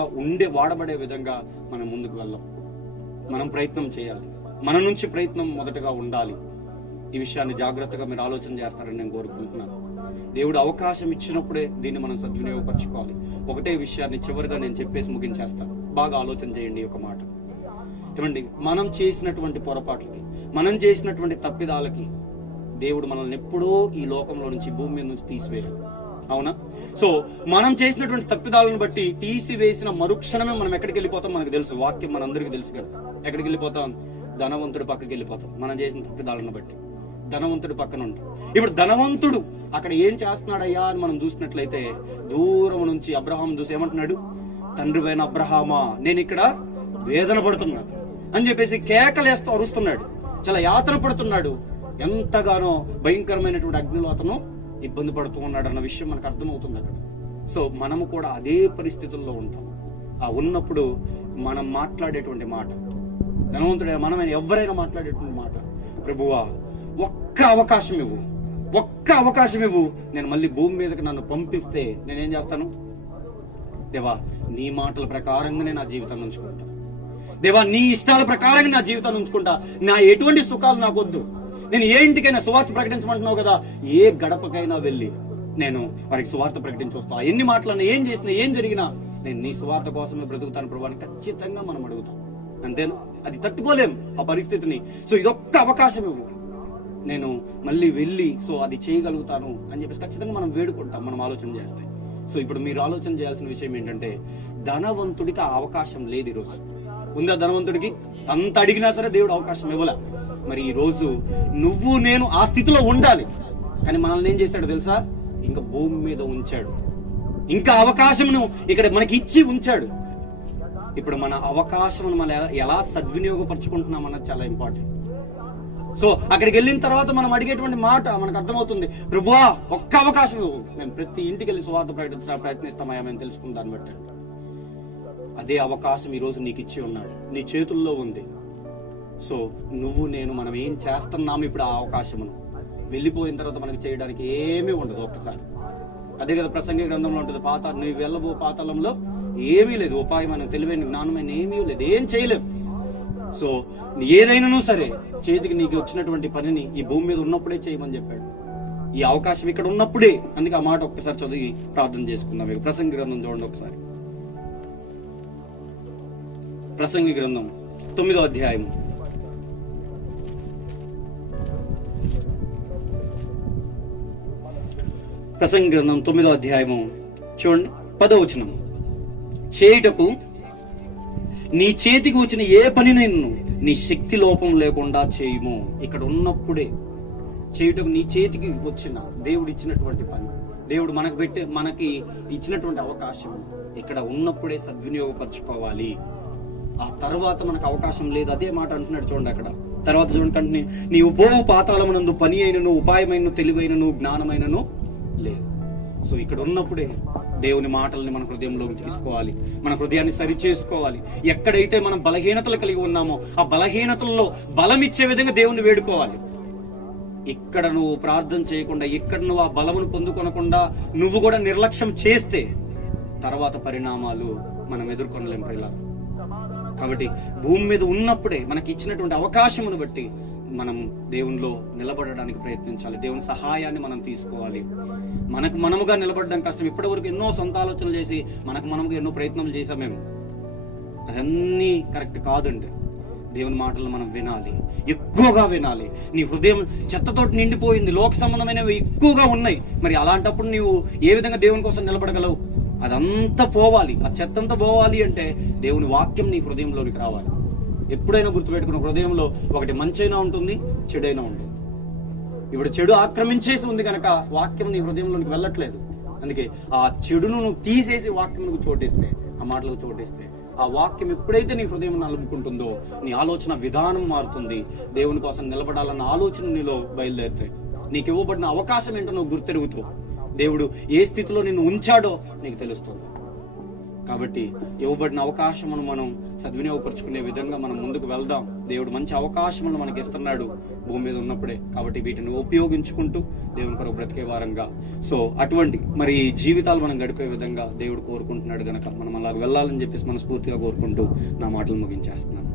వాడబడే విధంగా మనం ముందుకు వెళ్ళాం. మనం ప్రయత్నం చేయాలి, మన నుంచి ప్రయత్నం మొదటగా ఉండాలి. ఈ విషయాన్ని జాగ్రత్తగా మీరు ఆలోచన చేస్తారని నేను కోరుకుంటున్నాను. దేవుడు అవకాశం ఇచ్చినప్పుడే దీన్ని మనం సద్వినియోగపరచుకోవాలి. ఒకటే విషయాన్ని చివరిగా నేను చెప్పేసి ముగించేస్తాను. బాగా ఆలోచన చేయండి ఒక మాట. ఏమండి, మనం చేసినటువంటి పొరపాట్లకి, మనం చేసినటువంటి తప్పిదాలకి దేవుడు మనల్ని ఎప్పుడో ఈ లోకంలో నుంచి, భూమి మీద నుంచి తీసివేయాలి. అవునా? సో మనం చేసినటువంటి తప్పిదాలను బట్టి తీసివేసిన మరుక్షణమే మనం ఎక్కడికి వెళ్ళిపోతాం మనకు తెలుసు. వాక్యం మనందరికీ తెలుసు కదా. ఎక్కడికి వెళ్ళిపోతాం? ధనవంతుడు పక్కకి వెళ్ళిపోతాం. మనం చేసిన తప్పిదాలను బట్టి ధనవంతుడు పక్కన ఉంటాం. ఇప్పుడు ధనవంతుడు అక్కడ ఏం చేస్తున్నాడయ్యా అని మనం చూసినట్లయితే దూరం నుంచి అబ్రహాం చూసి ఏమంటున్నాడు? తండ్రివైన అబ్రహామా, నేను ఇక్కడ వేదన పడుతున్నాను. అని చెప్పేసి కేకలేస్తూ అరుస్తున్నాడు, చాలా యాతన పడుతున్నాడు, ఎంతగానో భయంకరమైనటువంటి అగ్నిలో అతను ఇబ్బంది పడుతూ ఉన్నాడు అన్న విషయం మనకు అర్థమవుతుంది అక్కడ. సో మనము కూడా అదే పరిస్థితుల్లో ఉంటాం. ఆ ఉన్నప్పుడు మనం మాట్లాడేటువంటి మాట, ధనవంతుడైన మనమైనా ఎవరైనా మాట్లాడేటువంటి మాట, ప్రభువా ఒక్క అవకాశం ఇవ్వు, ఒక్క అవకాశం ఇవ్వు, నేను మళ్ళీ భూమి మీదకి నన్ను పంపిస్తే నేనేం చేస్తాను? దేవా నీ మాటల ప్రకారంగానే నా జీవితాన్ని ఉంచుకుంటా, దేవా నీ ఇష్టాల ప్రకారంగా నా జీవితాన్ని ఉంచుకుంటా, నా ఎటువంటి సుఖాలు నాకు వద్దు, నేను ఏ ఇంటికైనా సువార్త ప్రకటించమంటున్నావు కదా, ఏ గడపకైనా వెళ్ళి నేను వారికి సువార్త ప్రకటించి వస్తా, ఎన్ని మాటలన్నా, ఏం చేసినా, ఏం జరిగినా నేను నీ సువార్త కోసమే బ్రతుకుతాను ప్రభు అని ఖచ్చితంగా మనం అడుగుతాం. అంతేనా? అది తట్టుకోలేం ఆ పరిస్థితిని. సో ఇదొక్క అవకాశం ఇవ్వు, నేను మళ్ళీ వెళ్ళి సో అది చేయగలుగుతాను అని చెప్పేసి ఖచ్చితంగా మనం వేడుకుంటాం, మనం ఆలోచన చేస్తే. సో ఇప్పుడు మీరు ఆలోచన చేయాల్సిన విషయం ఏంటంటే, ధనవంతుడికి ఆ అవకాశం లేదు. ఈరోజు ఉందా ధనవంతుడికి? అంత అడిగినా సరే దేవుడు అవకాశం ఇవ్వలే. మరి ఈ రోజు నువ్వు నేను ఆ స్థితిలో ఉండాలి, కానీ మనల్ని ఏం చేశాడు తెలుసా? ఇంకా భూమి మీద ఉంచాడు, ఇంకా అవకాశమును ఇక్కడ మనకి ఇచ్చి ఉంచాడు. ఇప్పుడు మన అవకాశం మనం ఎలా సద్వినియోగపరచుకుంటున్నాం అన్నది చాలా ఇంపార్టెంట్. సో అక్కడికి వెళ్ళిన తర్వాత మనం అడిగేటువంటి మాట మనకు అర్థమవుతుంది, ప్రభువా ఒక్క అవకాశం ఇవ్వు, మేము ప్రతి ఇంటికి వెళ్ళి సువార్త ప్రకటించడానికి ప్రయత్నిస్తామయ్యా మేము తెలుసుకున్న దాన్ని బట్టి. అదే అవకాశం ఈ రోజు నీకు ఇచ్చి ఉన్నాడు, నీ చేతుల్లో ఉంది. సో నువ్వు నేను మనం ఏం చేస్తున్నాము ఇప్పుడు ఆ అవకాశమును? వెళ్ళిపోయిన తర్వాత మనకి చేయడానికి ఏమీ ఉండదు ఒక్కసారి. అదే కదా ప్రసంగి గ్రంథంలో ఉంటుంది, నువ్వు వెళ్ళబో పాతాళంలో ఏమీ లేదు, ఉపాయమైన తెలివైన జ్ఞానమైన ఏమీ లేదు, ఏం చేయలేవు. సో ఏదైనాను సరే చేతికి నీకు వచ్చినటువంటి పనిని ఈ భూమి మీద ఉన్నప్పుడే చేయమని చెప్పాడు, ఈ అవకాశం ఇక్కడ ఉన్నప్పుడే. అందుకే ఆ మాట ఒక్కసారి చదివి ప్రార్థన చేసుకుందాం. ప్రసంగి గ్రంథం చూడండి ఒకసారి, ప్రసంగి గ్రంథం 9వ అధ్యాయం ప్రసంగి గ్రంథం 9వ అధ్యాయము చూడండి 10వ వచనం. చేయుటకు నీ చేతికి వచ్చిన ఏ పనినైనా నీ శక్తి లోపం లేకుండా చేయుము. ఇక్కడ ఉన్నప్పుడే చేయుటకు నీ చేతికి వచ్చిన దేవుడు ఇచ్చినటువంటి పని, దేవుడు మనకి ఇచ్చినటువంటి అవకాశం ఇక్కడ ఉన్నప్పుడే సద్వినియోగపరచుకోవాలి. ఆ తర్వాత మనకు అవకాశం లేదు. అదే మాట అంటున్నాడు చూడండి అక్కడ. తర్వాత చూడండి కంటిన్యూ, నీ ఉపోవు పాతాళమునందు పని అయినను ఉపాయమైనను తెలివైనను జ్ఞానమైనను లేదు. సో ఇక్కడ ఉన్నప్పుడే దేవుని మాటల్ని మన హృదయంలోకి తీసుకోవాలి, మన హృదయాన్ని సరి చేసుకోవాలి. ఎక్కడైతే మనం బలహీనతలు కలిగి ఉన్నామో ఆ బలహీనతల్లో బలం ఇచ్చే విధంగా దేవుని వేడుకోవాలి. ఇక్కడ నువ్వు ప్రార్థన చేయకుండా, ఇక్కడ నువ్వు ఆ బలమును పొందుకొనకుండా నువ్వు కూడా నిర్లక్ష్యం చేస్తే తర్వాత పరిణామాలు మనం ఎదుర్కొనలేం ప్రియులారా. కాబట్టి భూమి మీద ఉన్నప్పుడే మనకి ఇచ్చినటువంటి అవకాశమును బట్టి మనం దేవునిలో నిలబడడానికి ప్రయత్నించాలి, దేవుని సహాయాన్ని మనం తీసుకోవాలి. మనకు మనముగా నిలబడడం కష్టం. ఇప్పటి వరకు ఎన్నో సొంత ఆలోచనలు చేసి మనముగా ఎన్నో ప్రయత్నాలు చేసాం మేము, అదన్నీ కరెక్ట్ కాదండి. దేవుని మాటలు మనం వినాలి, ఎక్కువగా వినాలి. నీ హృదయం చెత్తతోటి నిండిపోయింది, లోక సంబంధమైనవి ఎక్కువగా ఉన్నాయి. మరి అలాంటప్పుడు నీవు ఏ విధంగా దేవుని కోసం నిలబడగలవు? అదంతా పోవాలి, ఆ చెత్తంతా పోవాలి అంటే దేవుని వాక్యం నీ హృదయంలోనికి రావాలి. ఎప్పుడైనా గుర్తుపెట్టుకున్న, హృదయంలో ఒకటి మంచైనా ఉంటుంది, చెడైనా ఉంటుంది. ఇప్పుడు చెడు ఆక్రమించేసి ఉంది కనుక వాక్యం నీ హృదయంలోనికి వెళ్ళట్లేదు. అందుకే ఆ చెడును నువ్వు తీసేసి వాక్యం చోటిస్తే, ఆ మాటలకు చోటిస్తే, ఆ వాక్యం ఎప్పుడైతే నీ హృదయం అలుముకుంటుందో నీ ఆలోచన విధానం మారుతుంది. దేవుని కోసం నిలబడాలన్న ఆలోచన నీలో బయలుదేరుతాయి. నీకు ఇవ్వబడిన అవకాశం ఏంటో నువ్వు గుర్తెరుగుతావు. దేవుడు ఏ స్థితిలో నిన్ను ఉంచాడో నీకు తెలుస్తుంది. కాబట్టి ఇవ్వబడిన అవకాశమును మనం సద్వినియోగపరుచుకునే విధంగా మనం ముందుకు వెళ్దాం. దేవుడు మంచి అవకాశములను మనకి ఇస్తున్నాడు భూమి మీద ఉన్నప్పుడే. కాబట్టి వీటిని ఉపయోగించుకుంటూ దేవుని కొరకు బ్రతికే వారంగా, సో అటువంటి మరి జీవితాలు మనం గడిపే విధంగా దేవుడు కోరుకుంటున్నాడు గనక మనం అలా వెళ్ళాలని చెప్పేసి మనస్ఫూర్తిగా కోరుకుంటూ నా మాటలు ముగించేస్తున్నాను.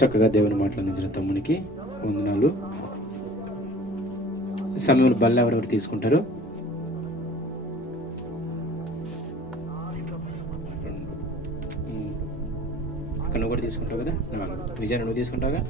చక్కగా దేవుని మాటలు అందించిన తమ్మునికి వందనాలు. సమయంలో బల్ల ఎవరెవరు తీసుకుంటారు? అక్కడ నువ్వు కూడా తీసుకుంటావు కదా, విజయాన్ని నువ్వు తీసుకుంటావుగా.